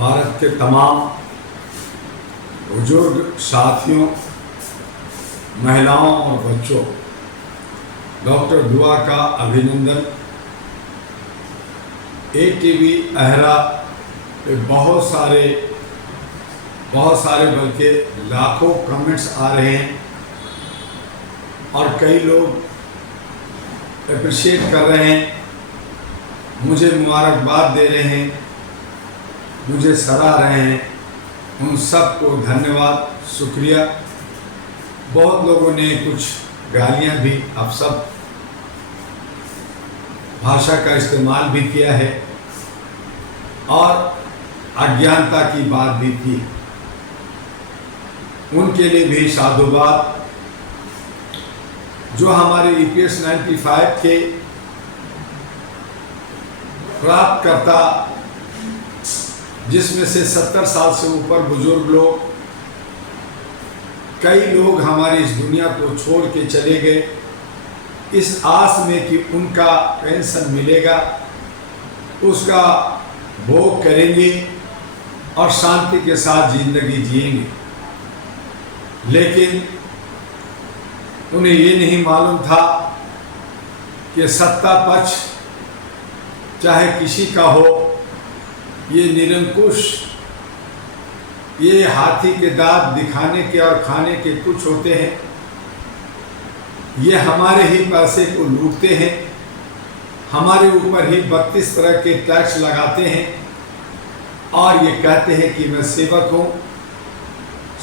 भारत के तमाम बुजुर्ग साथियों, महिलाओं और बच्चों, डॉक्टर दुआ का अभिनंदन। ATV अहरा पे बहुत सारे बल्कि लाखों कमेंट्स आ रहे हैं और कई लोग अप्रिशिएट कर रहे हैं, मुझे मुबारकबाद दे रहे हैं, मुझे सराह रहे हैं। उन सबको धन्यवाद, शुक्रिया। बहुत लोगों ने कुछ गालियां भी अपशब्द भाषा का इस्तेमाल भी किया है और अज्ञानता की बात भी की, उनके लिए भी साधुवाद। जो हमारे EPS 95 के प्राप्तकर्ता, जिसमें से 70 साल से ऊपर बुजुर्ग लोग, कई लोग हमारी इस दुनिया को छोड़ के चले गए इस आस में कि उनका पेंशन मिलेगा, उसका भोग करेंगे और शांति के साथ जिंदगी जिएंगे। लेकिन उन्हें ये नहीं मालूम था कि सत्ता पक्ष चाहे किसी का हो, ये निरंकुश, ये हाथी के दांत दिखाने के और खाने के कुछ होते हैं। ये हमारे ही पैसे को लूटते हैं, हमारे ऊपर ही 32 तरह के टैक्स लगाते हैं और ये कहते हैं कि मैं सेवक हूँ,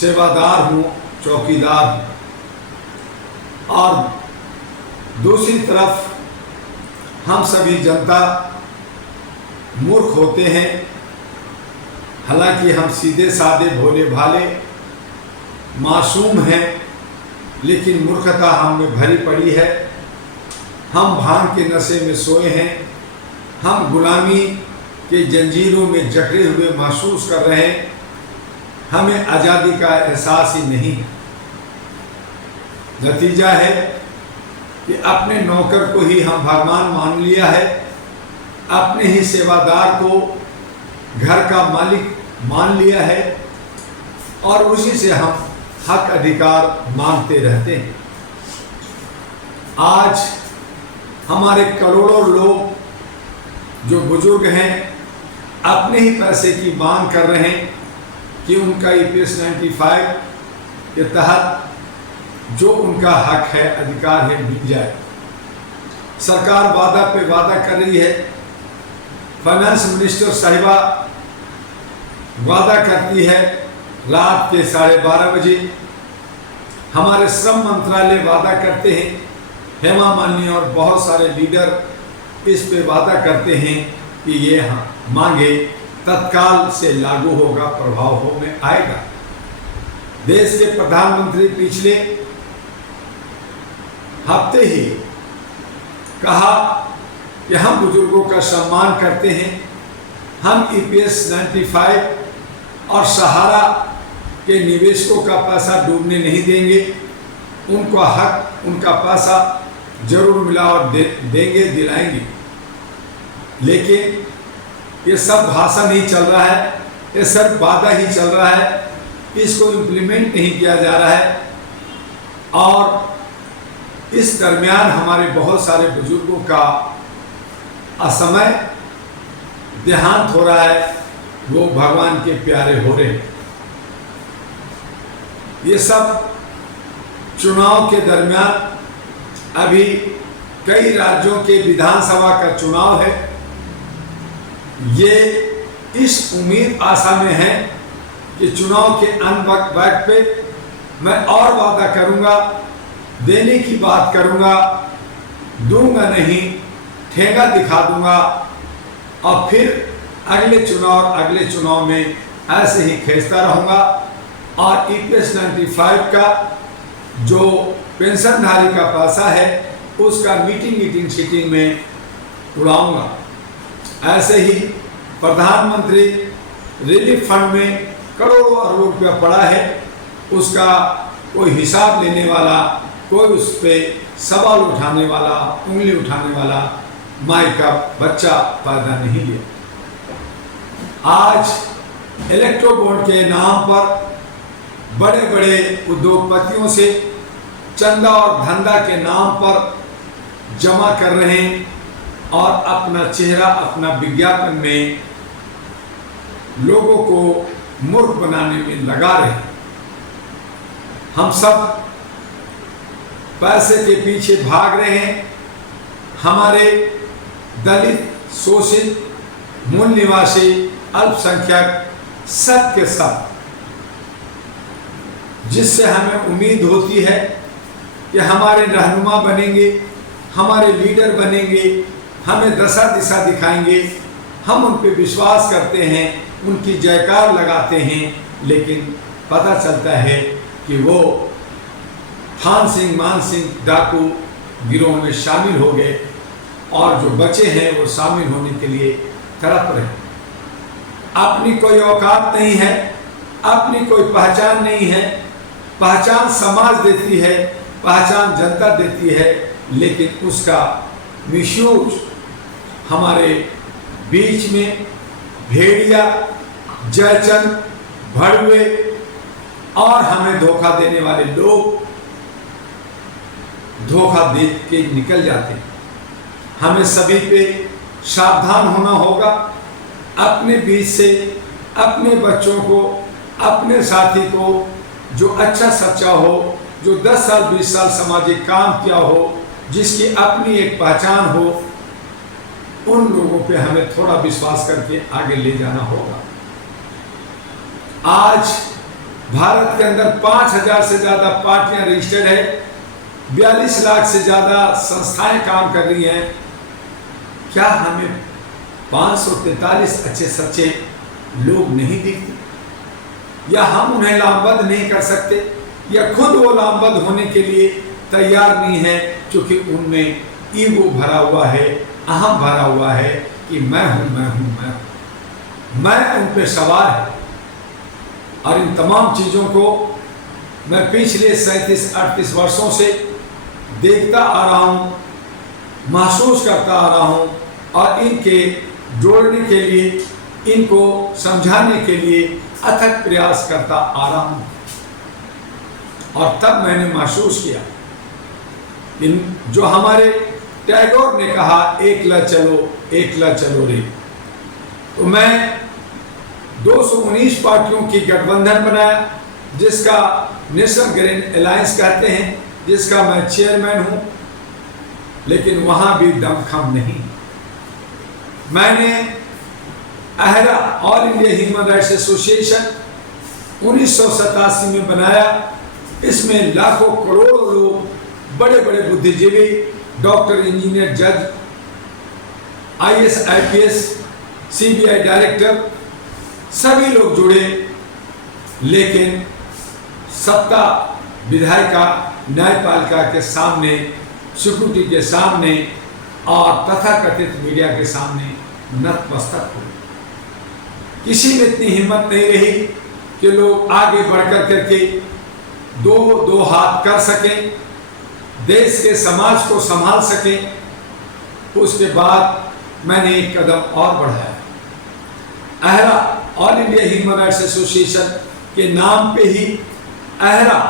सेवादार हूँ, चौकीदार हूँ। और दूसरी तरफ हम सभी जनता मूर्ख होते हैं। हालांकि हम सीधे साधे भोले भाले मासूम हैं, लेकिन मूर्खता हम में भरी पड़ी है। हम भांग के नशे में सोए हैं, हम गुलामी के जंजीरों में जकड़े हुए महसूस कर रहे हैं। हमें आज़ादी का एहसास ही नहीं। नतीजा है कि अपने नौकर को ही हम भगवान मान लिया है, अपने ही सेवादार को घर का मालिक मान लिया है और उसी से हम हक अधिकार मांगते रहते हैं। आज हमारे करोड़ों लोग जो बुजुर्ग हैं अपने ही पैसे की मांग कर रहे हैं कि उनका EPS 95 के तहत जो उनका हक है, अधिकार है, मिल जाए। सरकार वादा पे वादा कर रही है। फाइनेंस मिनिस्टर साहिबा वादा करती है रात के 12:30 बजे। हमारे श्रम मंत्रालय वादा करते हैं, हेमा मालिनी और बहुत सारे लीडर इस पे वादा करते हैं कि ये मांगे तत्काल से लागू होगा, प्रभाव में आएगा। देश के प्रधानमंत्री पिछले हफ्ते ही कहा कि हम बुजुर्गों का सम्मान करते हैं, हम EPS 95 और सहारा के निवेशकों का पैसा डूबने नहीं देंगे। उनको हक, उनका पैसा जरूर मिला और देंगे, दिलाएंगे। लेकिन ये सब भाषण ही चल रहा है, ये सब वादा ही चल रहा है, इसको इम्प्लीमेंट नहीं किया जा रहा है। और इस दरमियान हमारे बहुत सारे बुजुर्गों का असमय देहांत हो रहा है, वो भगवान के प्यारे हो रहे हैं। ये सब चुनाव के दरमियान अभी कई राज्यों के विधानसभा का चुनाव है। ये इस उम्मीद आशा में है कि चुनाव के अंत वक्त पे मैं और वादा करूंगा, देने की बात करूंगा, दूंगा नहीं, ठेंगा दिखा दूंगा और फिर अगले चुनाव में ऐसे ही खींचता रहूंगा और EPS 95 का जो पेंशनधारी का पैसा है उसका मीटिंग सीटिंग में उड़ाऊंगा। ऐसे ही प्रधानमंत्री रिलीफ फंड में करोड़ों अरबों रुपया पड़ा है, उसका कोई हिसाब लेने वाला, कोई उस पर सवाल उठाने वाला, उंगली उठाने वाला माई का बच्चा पैदा नहीं लिया। आज इलेक्ट्रो बॉन्ड के नाम पर बड़े बड़े उद्योगपतियों से चंदा और धंधा के नाम पर जमा कर रहे हैं और अपना चेहरा, अपना विज्ञापन में लोगों को मूर्ख बनाने में लगा रहे हैं। हम सब पैसे के पीछे भाग रहे हैं। हमारे दलित, शोषित, मूल निवासी, अल्पसंख्यक सब के सब, जिससे हमें उम्मीद होती है कि हमारे रहनुमा बनेंगे, हमारे लीडर बनेंगे, हमें दशा दिशा दिखाएंगे। हम उन पर विश्वास करते हैं, उनकी जयकार लगाते हैं, लेकिन पता चलता है कि वो थान सिंह, मान सिंह डाकू गिरोह में शामिल हो गए और जो बचे हैं वो शामिल होने के लिए तड़प रहे। अपनी कोई औकात नहीं है, अपनी कोई पहचान नहीं है। पहचान समाज देती है, पहचान जनता देती है, लेकिन उसका मिसयूज हमारे बीच में भेड़िया, जयचंद, भड़वे और हमें धोखा देने वाले लोग धोखा दे के निकल जाते हैं। हमें सभी पे सावधान होना होगा। अपने बीच से अपने बच्चों को, अपने साथी को, जो अच्छा सच्चा हो, जो 10 साल 20 साल सामाजिक काम किया हो, जिसकी अपनी एक पहचान हो, उन लोगों पे हमें थोड़ा विश्वास करके आगे ले जाना होगा। आज भारत के अंदर 5000 से ज़्यादा पार्टियां रजिस्टर्ड है, 42 लाख से ज़्यादा संस्थाएं काम कर रही हैं। क्या हमें 543 अच्छे सच्चे लोग नहीं दिखते? या हम उन्हें लामबंद नहीं कर सकते? या खुद वो लामबंद होने के लिए तैयार नहीं है, क्योंकि उनमें ईगो भरा हुआ है, अहम भरा हुआ है कि मैं हूं, मैं हूं, मैं उन पे सवार है। और इन तमाम चीज़ों को मैं पिछले 37-38 वर्षों से देखता आ रहा हूँ, महसूस करता आ रहा हूँ और इनके जोड़ने के लिए, इनको समझाने के लिए अथक प्रयास करता आ रहा हूँ। और तब मैंने महसूस किया इन जो हमारे टैगोर ने कहा, एकला चलो रे। तो मैं 219 पार्टियों की गठबंधन बनाया, जिसका नेशनल ग्रीन अलायंस कहते हैं, जिसका मैं चेयरमैन हूं। लेकिन वहां भी दमखम नहीं। मैंने AHRA, all India human rights association 1987 में बनाया। इसमें लाखों करोड़ों लोग, बड़े बड़े बुद्धिजीवी, डॉक्टर, इंजीनियर, जज, IAS, IPS, CBI डायरेक्टर, सभी लोग जुड़े। लेकिन सत्ता, विधायिका, न्यायपालिका के सामने, सिक्योरिटी के सामने और तथाकथित मीडिया के सामने नतमस्तक हो। किसी में इतनी हिम्मत नहीं रही कि लोग आगे बढ़कर करके दो हाथ कर सकें, देश के समाज को संभाल सकें। उसके बाद मैंने एक कदम और बढ़ाया। AHRA, all India human rights association के नाम पे ही अहरा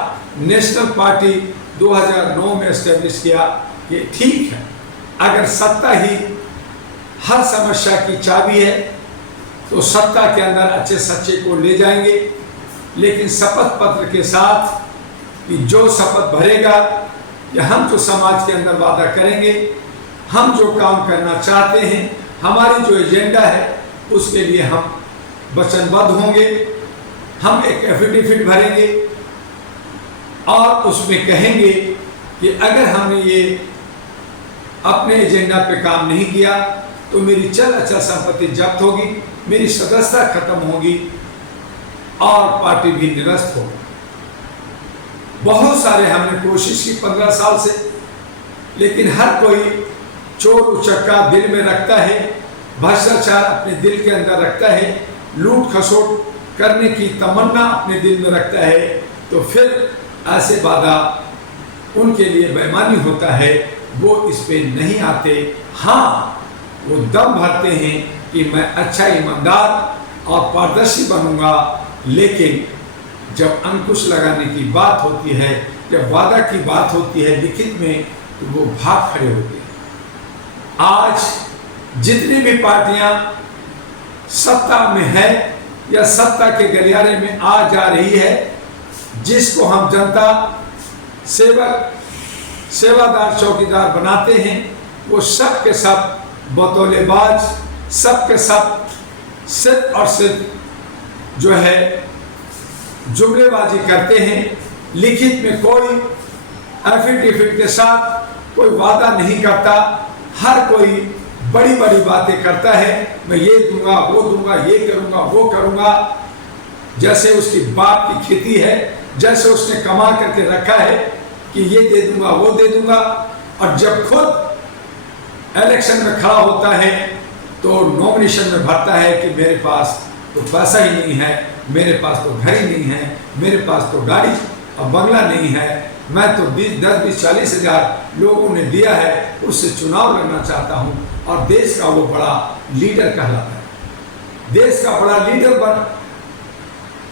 नेशनल पार्टी 2009 में एस्टेब्लिश किया कि ठीक है, अगर सत्ता ही हर समस्या की चाबी है तो सत्ता के अंदर अच्छे सच्चे को ले जाएंगे, लेकिन शपथ पत्र के साथ कि जो शपथ भरेगा कि हम जो समाज के अंदर वादा करेंगे, हम जो काम करना चाहते हैं, हमारी जो एजेंडा है, उसके लिए हम वचनबद्ध होंगे। हम एक एफिडेविट भरेंगे और उसमें कहेंगे कि अगर हमने ये अपने एजेंडा पे काम नहीं किया तो मेरी चल अचल संपत्ति जब्त होगी, मेरी सदस्यता खत्म होगी और पार्टी भी निरस्त होगी। बहुत सारे हमने कोशिश की 15 साल से, लेकिन हर कोई चोर उचक्का दिल में रखता है, भ्रष्टाचार अपने दिल के अंदर रखता है, लूट खसोट करने की तमन्ना अपने दिल में रखता है। तो फिर ऐसे वादा उनके लिए बेईमानी होता है, वो इस पे नहीं आते। हाँ, वो दम भरते हैं कि मैं अच्छा ईमानदार और पारदर्शी बनूंगा, लेकिन जब अंकुश लगाने की बात होती है, जब वादा की बात होती है लिखित में, तो वो भाग खड़े होते हैं। आज जितनी भी पार्टियां सत्ता में है या सत्ता के गलियारे में आ जा रही है, जिसको हम जनता सेवक सेवादार चौकीदार बनाते हैं, वो सब के सब बतौलेबाज, सब के सब सिर्फ और सिर्फ जो है जुमलेबाजी करते हैं। लिखित में कोई एफिडेविट के साथ कोई वादा नहीं करता, हर कोई बड़ी बड़ी बातें करता है, मैं ये दूंगा, वो दूंगा, ये करूंगा, वो करूंगा, जैसे उसकी बाप की खेती है, जैसे उसने कमा करके रखा है कि ये दे दूंगा, वो दे दूंगा। और जब खुद इलेक्शन में खड़ा होता है तो नॉमिनेशन में भरता है कि मेरे पास तो पैसा ही नहीं है, मेरे पास तो घर ही नहीं है, मेरे पास तो गाड़ी और बंगला नहीं है, मैं तो 10-20-40 हजार लोगों ने दिया है, उससे चुनाव लड़ना चाहता हूं और देश का वो बड़ा लीडर कहलाता है। देश का बड़ा लीडर बन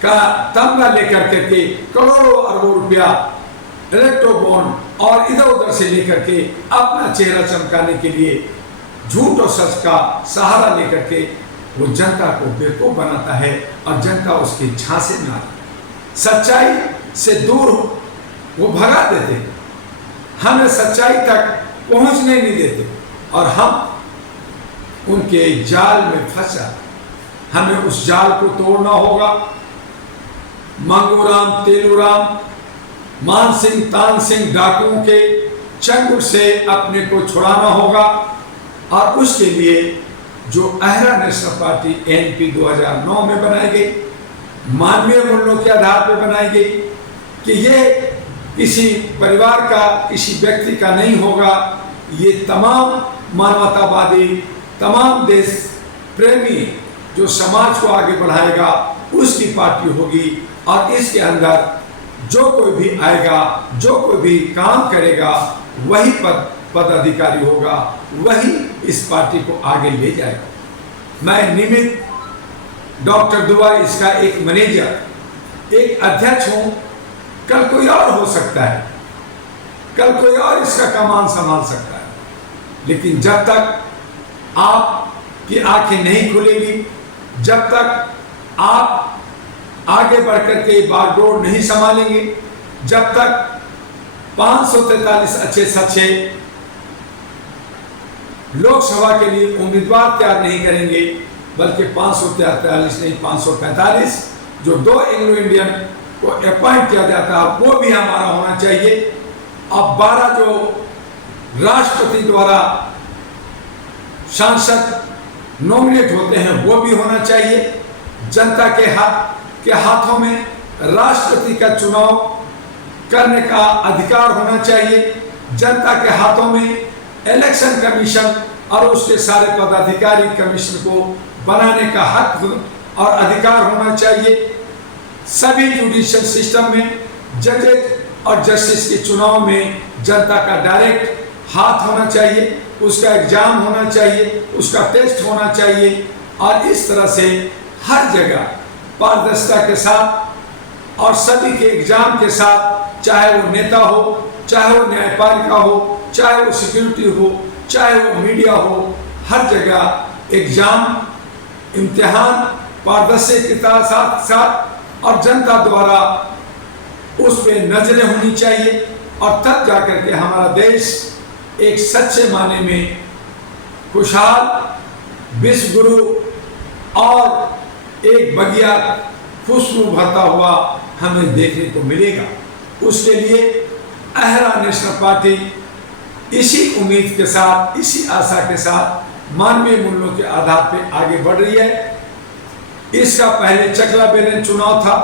का तमगा लेकर के करोड़ों अरबों रुपया इलेक्ट्रो बॉन्ड और इधर उधर से लेकर के अपना चेहरा चमकाने के लिए झूठ और सच का सहारा लेकर के वो जनता को बेवकूफ बनाता है और जनता उसके झांसे में आती है। सच्चाई से दूर वो भगा देते हैं, हमें सच्चाई तक पहुंचने नहीं देते और हम उनके जाल में फंस जाते। हमें उस जाल को तोड़ना होगा। मांगूराम, तेलूराम, मान सिंह, तान सिंह डाकुओं के चंगुल से अपने को छुड़ाना होगा और उसके लिए जो अहरा नेशनल पार्टी एनपी 2009 में बनाई गई, मानवीय मूल्यों के आधार पर बनाई गई कि ये किसी परिवार का, किसी व्यक्ति का नहीं होगा, ये तमाम मानवतावादी, तमाम देश प्रेमी जो समाज को आगे बढ़ाएगा उसकी पार्टी होगी। और इसके अंदर जो कोई भी आएगा, जो कोई भी काम करेगा, वही पदाधिकारी होगा, वही इस पार्टी को आगे ले जाएगा। मैं निमित्त डॉक्टर दुआ, इसका एक मैनेजर, एक अध्यक्ष हूं, कल कोई और हो सकता है, कल कोई और इसका कमान संभाल सकता है, लेकिन जब तक आपकी आंखें नहीं खुलेगी, जब तक आप आगे बढ़कर के बागडोर नहीं संभालेंगे, जब तक 543 अच्छे सच्चे लोकसभा के लिए उम्मीदवार तैयार नहीं करेंगे, बल्कि 543 नहीं 545 जो 2 एंग्लो इंडियन को अपॉइंट किया जाता है वो भी हमारा होना चाहिए। अब 12 जो राष्ट्रपति द्वारा सांसद नॉमिनेट होते हैं वो भी होना चाहिए। जनता के हाथों में राष्ट्रपति का चुनाव करने का अधिकार होना चाहिए। जनता के हाथों में इलेक्शन कमीशन और उसके सारे पदाधिकारी कमीशन को बनाने का हक और अधिकार होना चाहिए। सभी जुडिशियल सिस्टम में जजेस और जस्टिस के चुनाव में जनता का डायरेक्ट हाथ होना चाहिए, उसका एग्जाम होना चाहिए, उसका टेस्ट होना चाहिए और इस तरह से हर जगह पारदर्शिता के साथ और सभी के एग्जाम के साथ, चाहे वो नेता हो, चाहे वो न्यायपालिका हो, चाहे वो सिक्योरिटी हो, चाहे वो मीडिया हो, हर जगह एग्जाम इम्तिहान पारदर्शिता के साथ साथ और जनता द्वारा उस पर नजरें होनी चाहिए और तब जाकर के हमारा देश एक सच्चे माने में खुशहाल, विश्व गुरु और एक बगिया खुशबू भरता हुआ हमें देखने को मिलेगा। उसके लिए अहरा नेशनल पार्टी इसी उम्मीद के साथ, इसी आशा के साथ मानवीय मूल्यों के आधार पर आगे बढ़ रही है। इसका पहले चकला बेलन चुनाव था,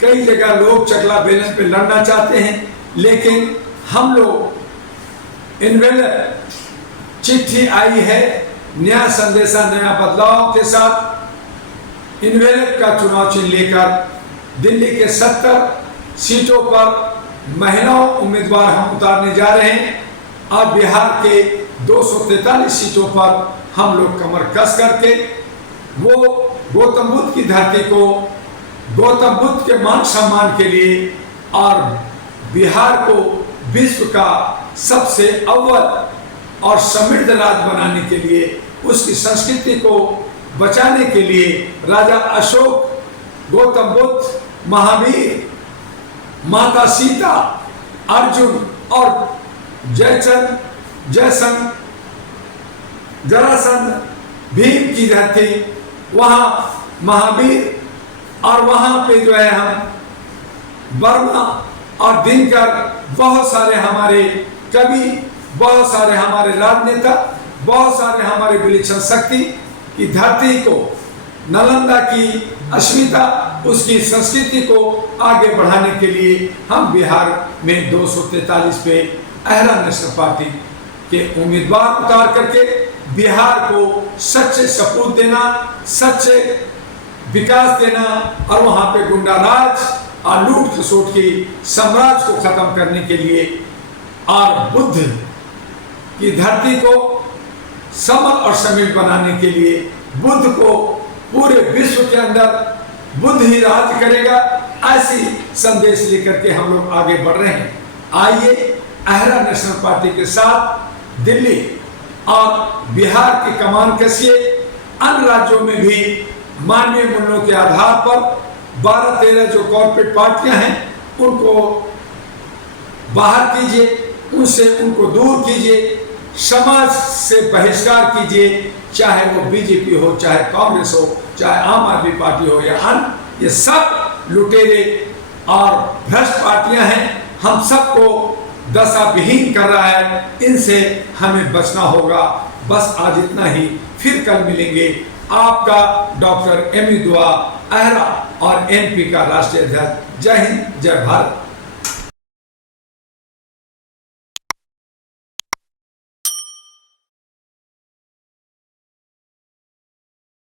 कई जगह लोग चकला बेलन पे लड़ना चाहते हैं, लेकिन हम लोग इनवेलर चिट्ठी आई है नया संदेशा, नया बदलाव के साथ इनवेलर का चुनाव चिन्ह लेकर दिल्ली के 70 सीटों पर महिलाओं उम्मीदवार हम उतारने जा रहे हैं और बिहार के 243 सीटों पर हम लोग कमर कस करके वो गौतम बुद्ध की धरती को गौतम बुद्ध के मान सम्मान के लिए और बिहार को विश्व का सबसे अव्वल और समृद्ध राज्य बनाने के लिए, उसकी संस्कृति को बचाने के लिए राजा अशोक, गौतम बुद्ध, महावीर, माता सीता, अर्जुन और जयचंद, जरासंध, भीम की धरती, वहां महावीर, और वहां पे जो है हम वर्मा और दिनकर, बहुत सारे हमारे कवि, बहुत सारे हमारे राजनेता, बहुत सारे हमारे विलक्षण शक्ति की धरती को, नालंदा की अस्मिता, उसकी संस्कृति को आगे बढ़ाने के लिए हम बिहार में 243 पे अहरा नेशनल पार्टी के उम्मीदवार उतार करके बिहार को सच्चे सपूत देना, सच्चे विकास देना और वहां पे गुंडा राज और लूट खसोट की साम्राज्य को खत्म करने के लिए और बुद्ध की धरती को समल और समिल बनाने के लिए, बुद्ध को पूरे विश्व के अंदर बुद्ध ही राज करेगा, ऐसी संदेश लेकर के हम लोग आगे बढ़ रहे हैं। आइए अहरा नेशनल पार्टी के साथ दिल्ली और बिहार की कमान कसिए, अन्य राज्यों में भी मानवीय मूल्यों के आधार पर 12-13 जो कॉर्पोरेट पार्टियां हैं उनको बाहर कीजिए, उनसे उनको दूर कीजिए, समाज से बहिष्कार कीजिए, चाहे वो बीजेपी हो, चाहे कांग्रेस हो, चाहे आम आदमी पार्टी हो या अन्य, ये सब लुटेरे और भ्रष्ट पार्टियां हैं। हम सबको दशा विहीन कर रहा है, इनसे हमें बचना होगा। बस आज इतना ही, फिर कल मिलेंगे। आपका डॉक्टर एमी दुआ, अहरा और एनपी का राष्ट्रीय अध्यक्ष। जय हिंद, जय भारत।